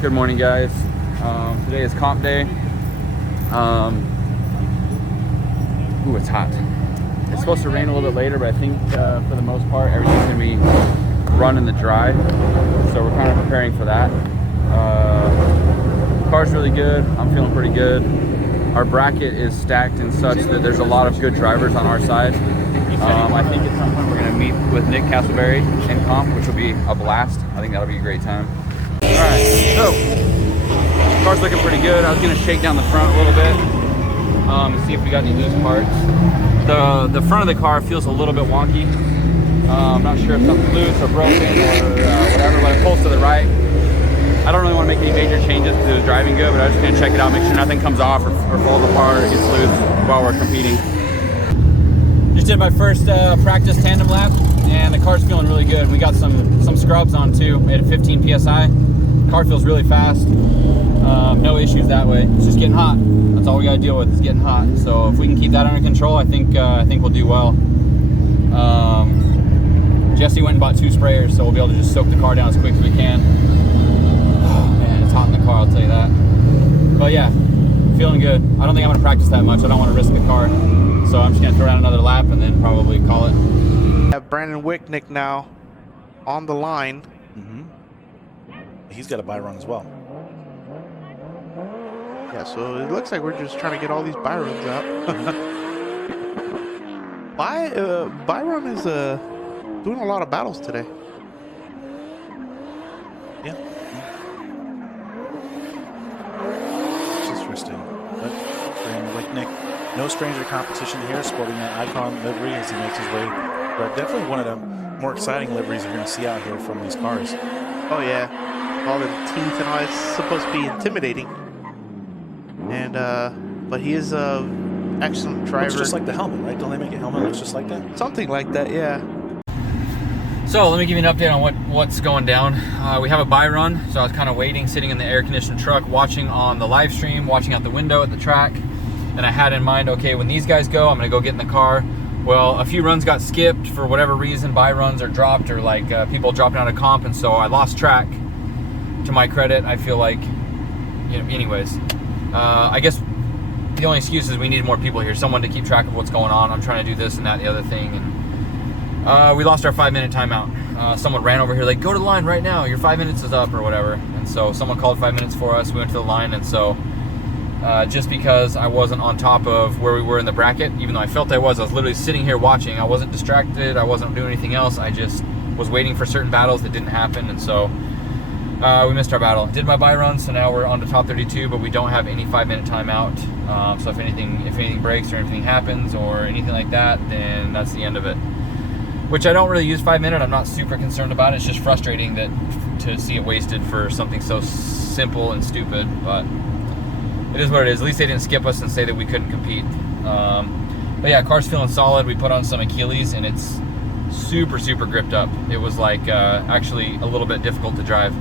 Good morning, guys. Today is comp day. Ooh, it's hot. It's supposed to rain a little bit later, but I think for the most part, everything's gonna be run in the dry. So we're kind of preparing for that. Car's really good. I'm feeling pretty good. Our bracket is stacked in such that there's a lot of good drivers on our side. I think at some point we're gonna meet with Nick Castleberry in comp, which will be a blast. I think that'll be a great time. All right, so car's looking pretty good. I was gonna shake down the front a little bit and see if we got any loose parts. The front of the car feels a little bit wonky. I'm not sure if something's loose or broken or whatever, but it pulls to the right. I don't really want to make any major changes because it was driving good, but I'm just gonna check it out, make sure nothing comes off or falls apart or gets loose while we're competing. Just did my first practice tandem lap, and the car's feeling really good. We got some scrubs on too. Made a 15 PSI. Car feels really fast. No issues that way. It's just getting hot. That's all we gotta deal with is getting hot. So if we can keep that under control, I think we'll do well. Jesse went and bought 2 sprayers, so we'll be able to just soak the car down as quick as we can. Oh man, it's hot in the car, I'll tell you that. But yeah, feeling good. I don't think I'm gonna practice that much. I don't want to risk the car. So I'm just gonna throw down another lap and then probably call it. We have Brandon Wicknick now on the line. He's got a buy run as well. Yeah, so it looks like we're just trying to get all these buy runs out. Byron is doing a lot of battles today. Yeah. It's interesting. But Brandon Wicknick, no stranger competition here, sporting that icon livery as he makes his way. But definitely one of the more exciting liveries you're going to see out here from these cars. Oh yeah, all the teeth and all. It's supposed to be intimidating. And but he is a excellent driver. Looks just like the helmet, right? Don't they make a helmet looks just like that? Something like that, yeah. So let me give you an update on what's going down. We have a buy run, so I was kind of waiting, sitting in the air-conditioned truck, watching on the live stream, watching out the window at the track, and I had in mind, okay, when these guys go, I'm gonna go get in the car. Well, a few runs got skipped for whatever reason. Buy runs are dropped, or like people dropping out of comp, and so I lost track. To my credit, I feel like, you know, anyways. I guess the only excuse is we need more people here, someone to keep track of what's going on. I'm trying to do this and that and the other thing, and we lost our 5-minute timeout. Someone ran over here like, go to the line right now, your 5 minutes is up or whatever. And so someone called 5 minutes for us. We went to the line, and so just because I wasn't on top of where we were in the bracket, even though I felt I was literally sitting here watching. I wasn't distracted, I wasn't doing anything else. I just was waiting for certain battles that didn't happen, and so we missed our battle. Did my buy run, so now we're on to top 32, but we don't have any 5-minute timeout. So if anything breaks or anything happens or anything like that, then that's the end of it. Which I don't really use 5-minute. I'm not super concerned about it. It's just frustrating to see it wasted for something so simple and stupid, but it is what it is. At least they didn't skip us and say that we couldn't compete. But yeah, car's feeling solid. We put on some Achilles and it's super gripped up. It was like actually a little bit difficult to drive.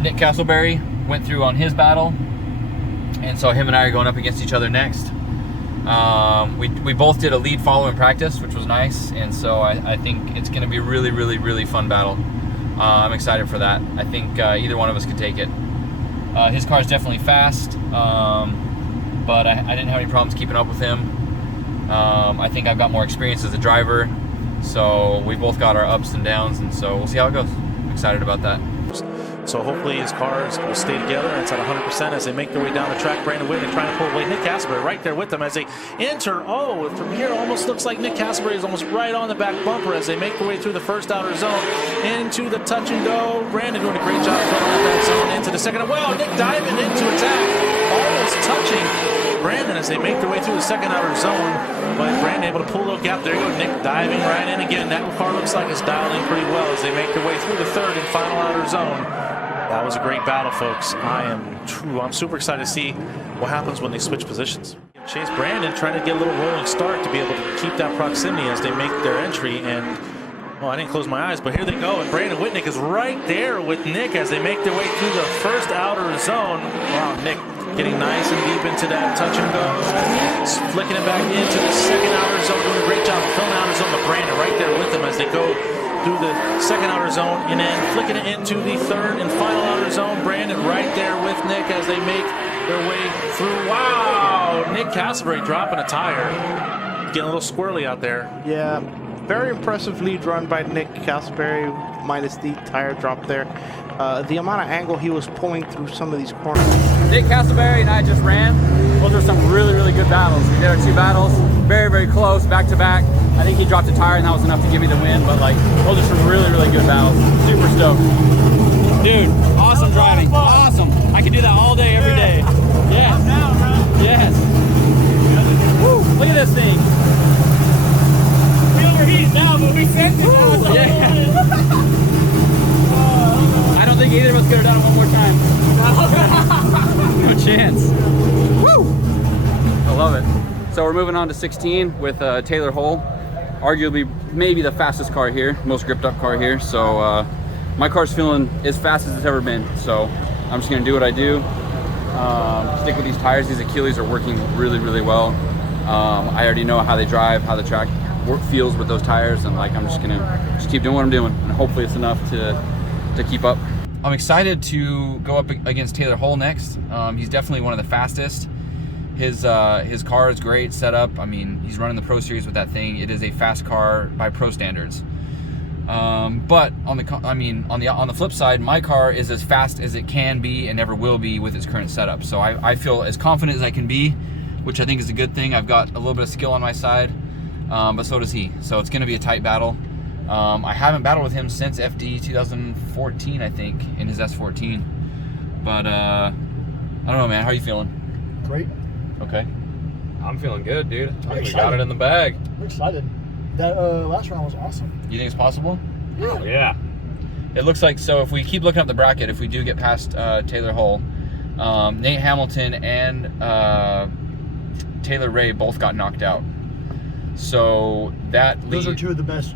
Nick Castleberry went through on his battle, and so him and I are going up against each other next. We both did a lead follow in practice, which was nice, and so I think it's going to be a really fun battle. I'm excited for that. I think either one of us could take it. His car's definitely fast, but I didn't have any problems keeping up with him. I think I've got more experience as a driver, so we both got our ups and downs, and so we'll see how it goes. I'm excited about that. So hopefully his cars will stay together, and it's at 100% as they make their way down the track. Brandon Wicknick trying to pull away. Nick Castleberry right there with them as they enter. Oh, from here it almost looks like Nick Castleberry is almost right on the back bumper as they make their way through the first outer zone into the touch and go. Brandon doing a great job throwing out that zone into the second. Well, Nick diving into attack, almost touching Brandon as they make their way through the second outer zone. But Brandon able to pull a little gap. There you go, Nick diving right in again. That car looks like it's dialed in pretty well as they make their way through the third and final outer zone. That was a great battle, folks. I'm super excited to see what happens when they switch positions. Chase Brandon trying to get a little rolling start to be able to keep that proximity as they make their entry. And, well, I didn't close my eyes, but here they go. And Brandon Wicknick is right there with Nick as they make their way through the first outer zone. Wow, Nick getting nice and deep into that touch and go. Flicking it back into the second outer zone, doing a great job of filling outer zone. But Brandon right there with them as they go through the second outer zone and then flicking it into the third and final outer zone. Brandon right there with Nick as they make their way through. Wow, Nick Castleberry dropping a tire. Getting a little squirrely out there. Yeah, very impressive lead run by Nick Castleberry, minus the tire drop there. The amount of angle he was pulling through some of these corners. Nick Castleberry and I just ran. Those were some really, really good battles. We did our 2 battles, very, very close, back to back. I think he dropped a tire and that was enough to give me the win, but like, those are some really, really good battles. Super stoked. Dude, awesome driving, awesome. I could do that all day, every day. Yes, yes. Woo, look at this thing. We overheat now, but we sent it. I don't think either of us could have done it one more time. No chance. Woo! I love it. So we're moving on to 16 with Taylor Hull. Arguably, maybe the fastest car here, most gripped up car here. So my car's feeling as fast as it's ever been. So I'm just gonna do what I do. Stick with these tires. These Achilles are working really, really well. I already know how they drive, how the track feels with those tires, and like I'm just gonna keep doing what I'm doing, and hopefully it's enough to keep up. I'm excited to go up against Taylor Hull next. He's definitely one of the fastest. His car is great setup. I mean, he's running the Pro Series with that thing. It is a fast car by pro standards. But on the flip side, my car is as fast as it can be and never will be with its current setup. So I feel as confident as I can be, which I think is a good thing. I've got a little bit of skill on my side, but so does he. So it's going to be a tight battle. I haven't battled with him since FD 2014, I think, in his S14. But I don't know, man. How are you feeling? Great. Okay. I'm feeling good, dude. I think we excited. got it in the bag. We're excited. That last round was awesome. You think it's possible? Yeah. Yeah. It looks like, so if we keep looking up the bracket, if we do get past Taylor Hull, Nate Hamilton and Taylor Ray both got knocked out. So that Those are two of the best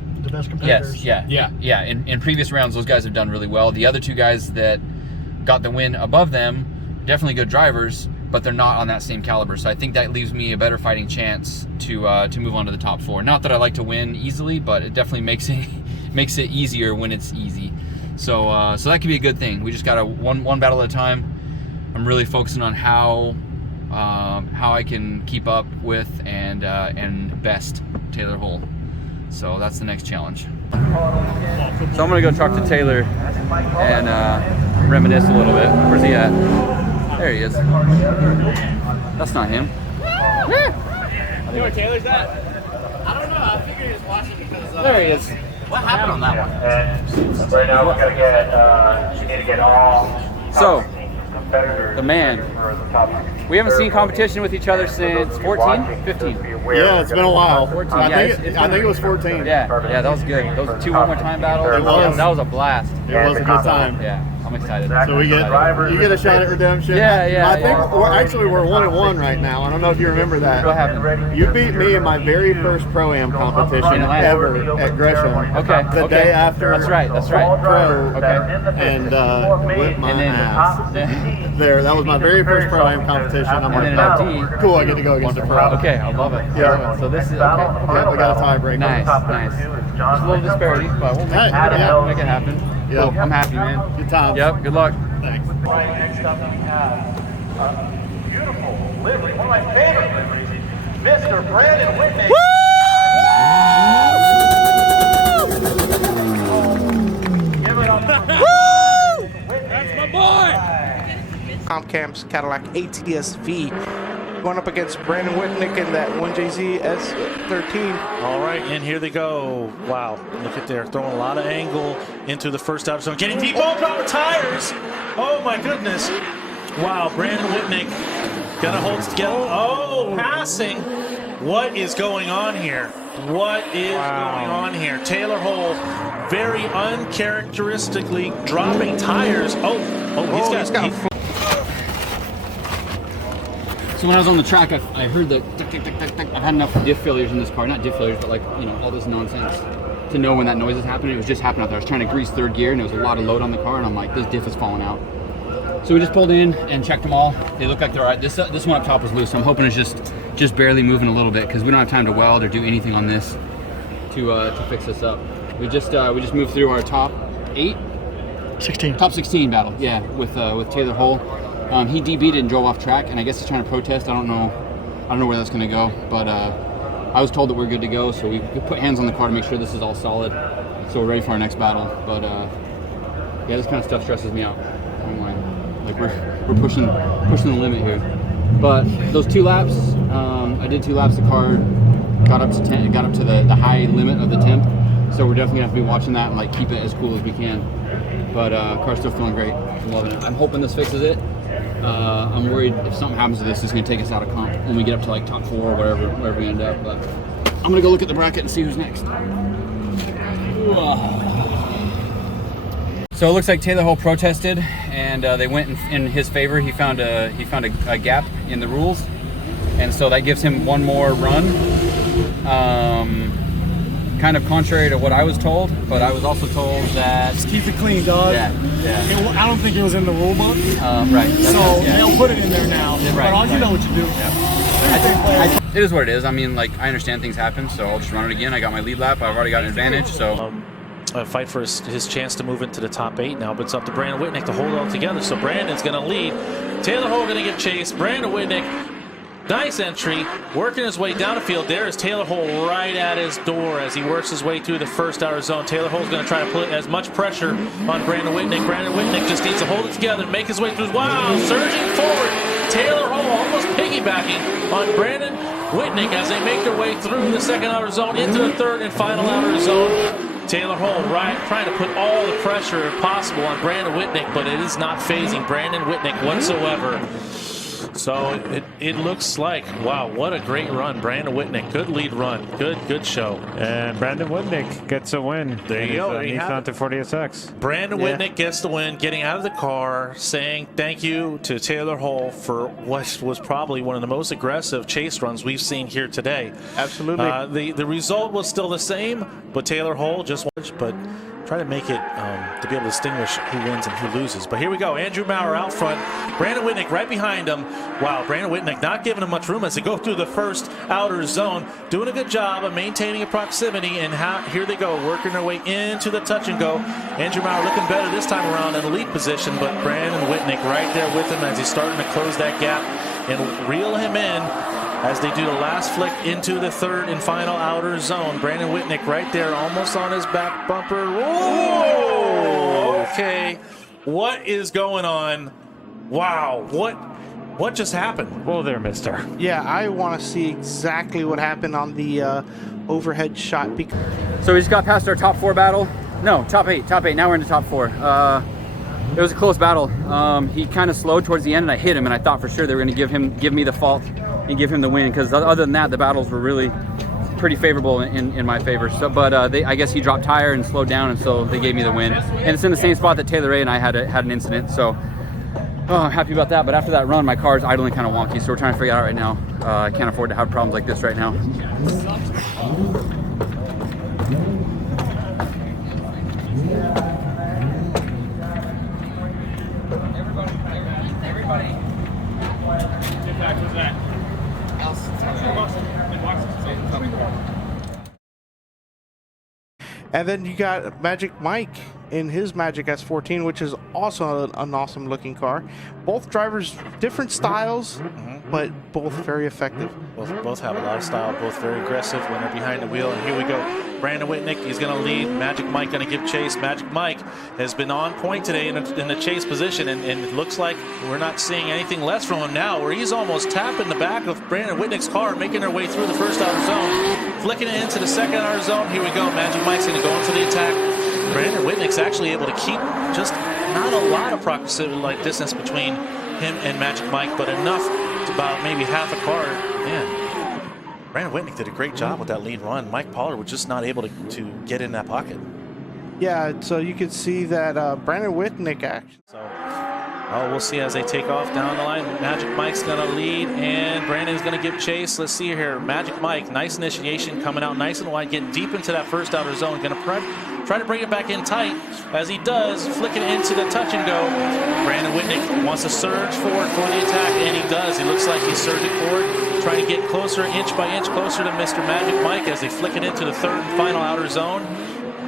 competitors. Yes, yeah. In previous rounds, those guys have done really well. The other 2 guys that got the win above them, definitely good drivers, but they're not on that same caliber. So I think that leaves me a better fighting chance to move on to the top 4. Not that I like to win easily, but it definitely makes it easier when it's easy. So so that could be a good thing. We just got one battle at a time. I'm really focusing on how I can keep up with and best Taylor Hull. So that's the next challenge. So I'm gonna go talk to Taylor and reminisce a little bit. Where's he at? There he is. That's not him. You know where Taylor's at? I don't know. I figured he was watching because. There he is. What happened on that one? Right now we gotta get, we need to get all So, competitors. the man. We haven't seen competition with each other since 14, 15. Yeah, it's been a while. 14, I yeah, think it was 14. Yeah, that was good. Those 2 one more time battles. It was. That was a blast. It was a good time. Yeah, I'm excited. So you get a shot at redemption. Yeah. I think we're 1-1 right now. I don't know if you remember that. What happened? You beat me in my very first Pro-Am competition ever at Gresham. Okay. The day after. That's right. Pro. Okay. And whipped my And then ass. That was my very first Pro-Am competition. I'm And then like, in FD. cool, I get to go against a pro. Okay, I love it. Yeah. So this is okay. Yeah, we got a tiebreaker. Nice. Just a little disparity, but we'll make it happen. Yeah. Cool. I'm happy, man. Good times. Yep. Good luck. Thanks. Right, next up we have a beautiful livery, one of my favorite liveries, Mr. Brandon Whitney. Give it up for That's my boy! Comcam's Cadillac ATS-V going up against Brandon Whitnick in that 1JZ S13. All right, and here they go. Wow, look at there, throwing a lot of angle into the first outer zone. Getting deep, drop the tires. Oh my goodness. Wow, Brandon Whitnick gonna hold it together. Oh, passing. What is going on here? What is going on here? Taylor Hull very uncharacteristically dropping tires. He's got So when I was on the track, I heard the tick, tick, tick, tick, tick. I've had enough diff failures in this car, not diff failures, but like, you know, all this nonsense to know when that noise is happening. It was just happening out there. I was trying to grease 3rd gear and there was a lot of load on the car and I'm like, this diff is falling out. So we just pulled in and checked them all. They look like they're all right. This one up top was loose, so I'm hoping it's just barely moving a little bit because we don't have time to weld or do anything on this to fix this up. We just moved through our top 16 battle, yeah, with Taylor Hull. He DB'd and drove off track, and I guess he's trying to protest. I don't know where that's going to go, but I was told that we're good to go, so we put hands on the car to make sure this is all solid, so we're ready for our next battle. But yeah, this kind of stuff stresses me out. Like we're pushing the limit here. But those 2 laps, I did 2 laps. The car got up to the high limit of the temp, so we're definitely gonna have to be watching that and like keep it as cool as we can. But car's still feeling great. I'm loving it. I'm hoping this fixes it. I'm worried if something happens to this, it's gonna take us out of comp when we get up to like top 4 or wherever we end up. But I'm gonna go look at the bracket and see who's next. So it looks like Taylor Hull protested, and they went in his favor. He found a gap in the rules, and so that gives him one more run. Kind of contrary to what I was told, but I was also told that just keep it clean, dog. Yeah. I don't think it was in the rule book. Right. So they'll put it in there now. Yeah, right, but you know what you do. Yeah. It is what it is. I mean, like, I understand things happen, so I'll just run it again. I got my lead lap. I've already got an advantage, so. A fight for his chance to move into the top 8 now, but it's up to Brandon Whitnick to hold it all together. So Brandon's going to lead. Taylor Hull going to give chase. Brandon Whitnick, nice entry, working his way down the field. There is Taylor Hull right at his door as he works his way through the first outer zone. Taylor Hull's going to try to put as much pressure on Brandon Whitnick. Brandon Whitnick just needs to hold it together and make his way through. Wow, surging forward. Taylor Hull almost piggybacking on Brandon Whitnick as they make their way through the second outer zone into the third and final outer zone. Taylor Hull trying to put all the pressure possible on Brandon Whitnick, but it is not phasing Brandon Whitnick whatsoever. So it looks like, wow, what a great run. Brandon Whitnick, good lead run, good show. And Brandon Whitnick gets a win. There you go. Nissan 240SX. Brandon Whitnick gets the win, getting out of the car, saying thank you to Taylor Hull for what was probably one of the most aggressive chase runs we've seen here today. Absolutely. The result was still the same, but Taylor Hull just won, but try to make it to be able to distinguish who wins and who loses. But here we go. Andrew Maurer out front. Brandon Whitnick right behind him. Wow, Brandon Whitnick not giving him much room as they go through the first outer zone. Doing a good job of maintaining a proximity. And here they go, working their way into the touch and go. Andrew Maurer looking better this time around in the lead position, but Brandon Whitnick right there with him as he's starting to close that gap and reel him in as they do the last flick into the third and final outer zone. Brandon Whitnick right there, almost on his back bumper. Whoa! Okay, what is going on? Wow, what just happened? Whoa there, mister. Yeah, I want to see exactly what happened on the overhead shot. So we just got past our top 4 battle. No, top 8. Now we're in the top 4. It was a close battle. He kind of slowed towards the end, and I hit him, and I thought for sure they were going to give me the fault and give him the win, because other than that, the battles were really pretty favorable in my favor. So, but I guess he dropped tire and slowed down, and so they gave me the win. And it's in the same spot that Taylor Ray and I had an incident. So I'm happy about that. But after that run, my car's idling kind of wonky, so we're trying to figure it out right now. I can't afford to have problems like this right now. And then you got Magic Mike in his Magic S14, which is also an awesome looking car. Both drivers, different styles, but both very effective. Both have a lot of style, both very aggressive when they're behind the wheel. And here we go. Brandon Whitnick, he's going to lead. Magic Mike going to give chase. Magic Mike has been on point today in the chase position, and it looks like we're not seeing anything less from him now, where he's almost tapping the back of Brandon Whitnick's car, making their way through the first outer zone, flicking it into the second outer zone. Here we go. Magic Mike's going to go into the attack. Brandon Whitnick's actually able to keep just not a lot of proximity like distance between him and Magic Mike, but enough to about maybe half a car. Man, Brandon Whitnick did a great job with that lead run. Mike Pollard was just not able to get in that pocket. Yeah, so you can see that Brandon Whitnick actually. So, we'll see as they take off down the line. Magic Mike's going to lead, and Brandon's going to give chase. Let's see here. Magic Mike, nice initiation, coming out nice and wide, getting deep into that first outer zone. Going to try to bring it back in tight. As he does, flicking into the touch and go. Brandon Whitnick wants to surge forward for the attack, and he does. He looks like he's surging forward, trying to get closer, inch by inch, closer to Mr. Magic Mike as they flick it into the third and final outer zone.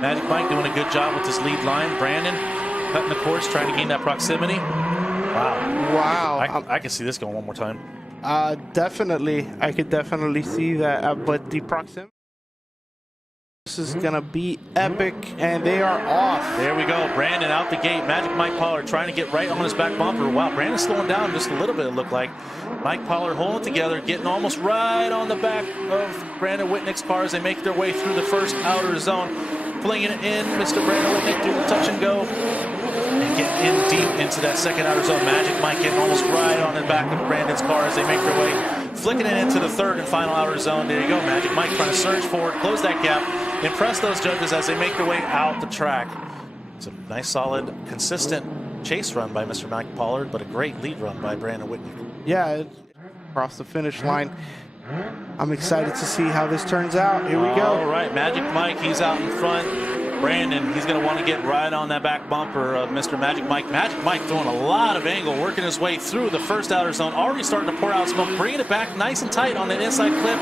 Magic Mike doing a good job with this lead line. Brandon cutting the course, trying to gain that proximity. Wow. Wow. I can see this going one more time. Definitely. I could definitely see that. But the proximity. This is going to be epic, and they are off. There we go. Brandon out the gate. Magic Mike Pollard trying to get right on his back bumper. Wow, Brandon's slowing down just a little bit, it looked like. Mike Pollard holding it together, getting almost right on the back of Brandon Whitnick's car as they make their way through the first outer zone. Flinging it in, Mr. Brandon Whitnick doing the touch and go. And getting in deep into that second outer zone. Magic Mike getting almost right on the back of Brandon's car as they make their way. Flicking it into the third and final outer zone. There you go. Magic Mike trying to surge forward, close that gap, impress those judges as they make their way out the track. It's a nice, solid, consistent chase run by Mr. Mike Pollard, but a great lead run by Brandon Whitnick. Yeah, across the finish line. I'm excited to see how this turns out. Here we go. All right, Magic Mike, he's out in front. Brandon, he's going to want to get right on that back bumper of Mr. Magic Mike. Magic Mike throwing a lot of angle, working his way through the first outer zone, already starting to pour out smoke, bringing it back nice and tight on that inside clip.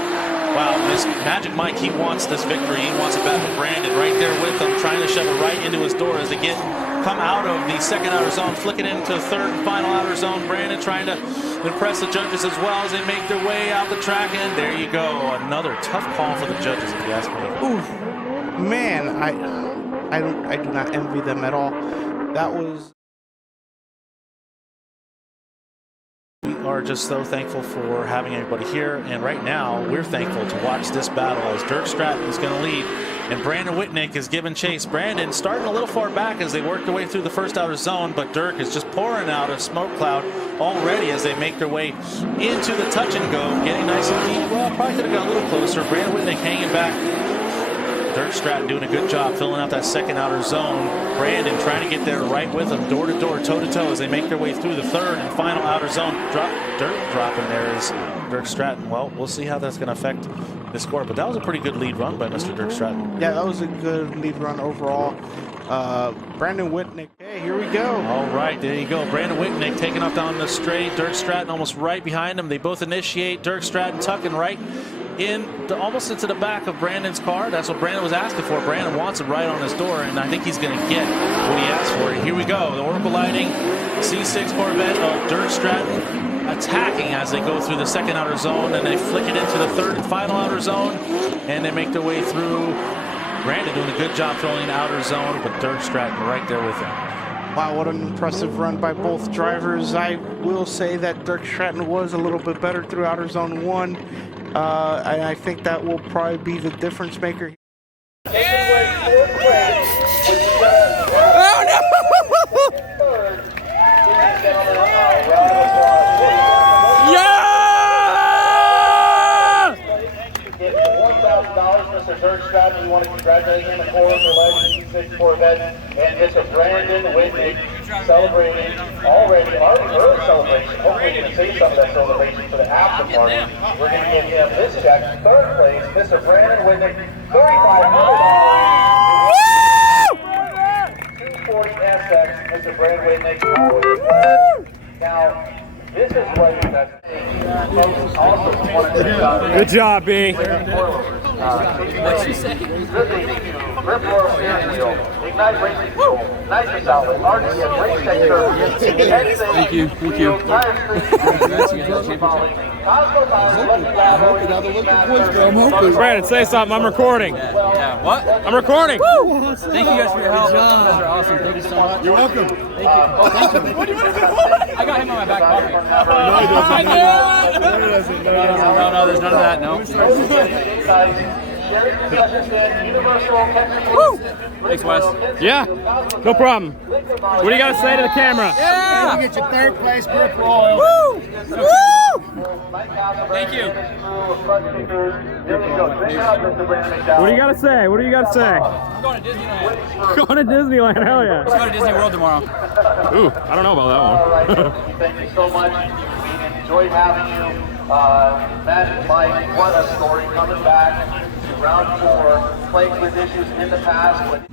Wow, this Magic Mike, he wants this victory. He wants it back with Brandon right there with him, trying to shove it right into his door as they come out of the second outer zone, flicking into the third and final outer zone. Brandon trying to impress the judges as well as they make their way out the track, and there you go. Another tough call for the judges, if you ask me. Ooh, man, I do not envy them at all. That was. We are just so thankful for having everybody here, and right now we're thankful to watch this battle as Dirk Stratton is going to lead and Brandon Whitnick is giving chase. Brandon starting a little far back as they work their way through the first outer zone, but Dirk is just pouring out a smoke cloud already as they make their way into the touch and go, getting nice and deep. Well, probably could have got a little closer. Brandon Whitnick hanging back. Dirk Stratton doing a good job filling out that second outer zone. Brandon trying to get there right with them, door to door, toe to toe as they make their way through the third and final outer zone. Dirk dropping there is Dirk Stratton. Well, we'll see how that's going to affect the score, but that was a pretty good lead run by Mr. Dirk Stratton. Yeah, that was a good lead run overall. Brandon Whitnick, hey, here we go. All right, there you go. Brandon Whitnick taking up down the straight. Dirk Stratton almost right behind him. They both initiate. Dirk Stratton tucking right almost into the back of Brandon's car. That's what Brandon was asking for. Brandon wants it right on his door, and I think he's going to get what he asked for. Here we go. The Oracle Lighting C6 Corvette of Dirk Stratton attacking as they go through the second outer zone, and they flick it into the third and final outer zone, and they make their way through. Brandon doing a good job throwing the outer zone, but Dirk Stratton right there with him. Wow, what an impressive run by both drivers. I will say that Dirk Stratton was a little bit better through outer zone 1. And I think that will probably be the difference maker. Yeah! $1,000, Mr. Dirk Stratton. We want to congratulate him, of course, for Legend C6 Corvette, and Mr. Brandon Whitnick celebrating already early celebration. Hopefully, we can save some of that celebration for the after party. We're going to give him this check. Third place, Mr. Brandon Whitnick, $3,500. 240 SX, Mr. Brandon Whitnick. Now, this is what folks also want to do. Good job, B. What'd she say? Rip Royal steering wheel, Ignite Racing Fuel, Nitrous Outlet, RDS Race Tech Service, Thank you. Brandon, say something. I'm recording. Yeah, what? I'm recording. Woo! Thank you guys for your help. You guys are awesome. Thank you so much. You're welcome. Thank you. Oh, thank you. What do you want to do? I got him on my back pocket. No, there's none of that. No. Woo! Thanks, Wes. Yeah, no problem. What do you got to say to the camera? Yeah! You get your third place, Rip Royal. Woo! Woo! Thank you. What do you got to say? What do you got to say? I'm going to Disneyland. Going to Disneyland, hell yeah. Let's go to Disney World tomorrow. Ooh, I don't know about that one. Thank you so much. We enjoyed having you. Magic Mike, what a story coming back to round 4, playing with issues in the past.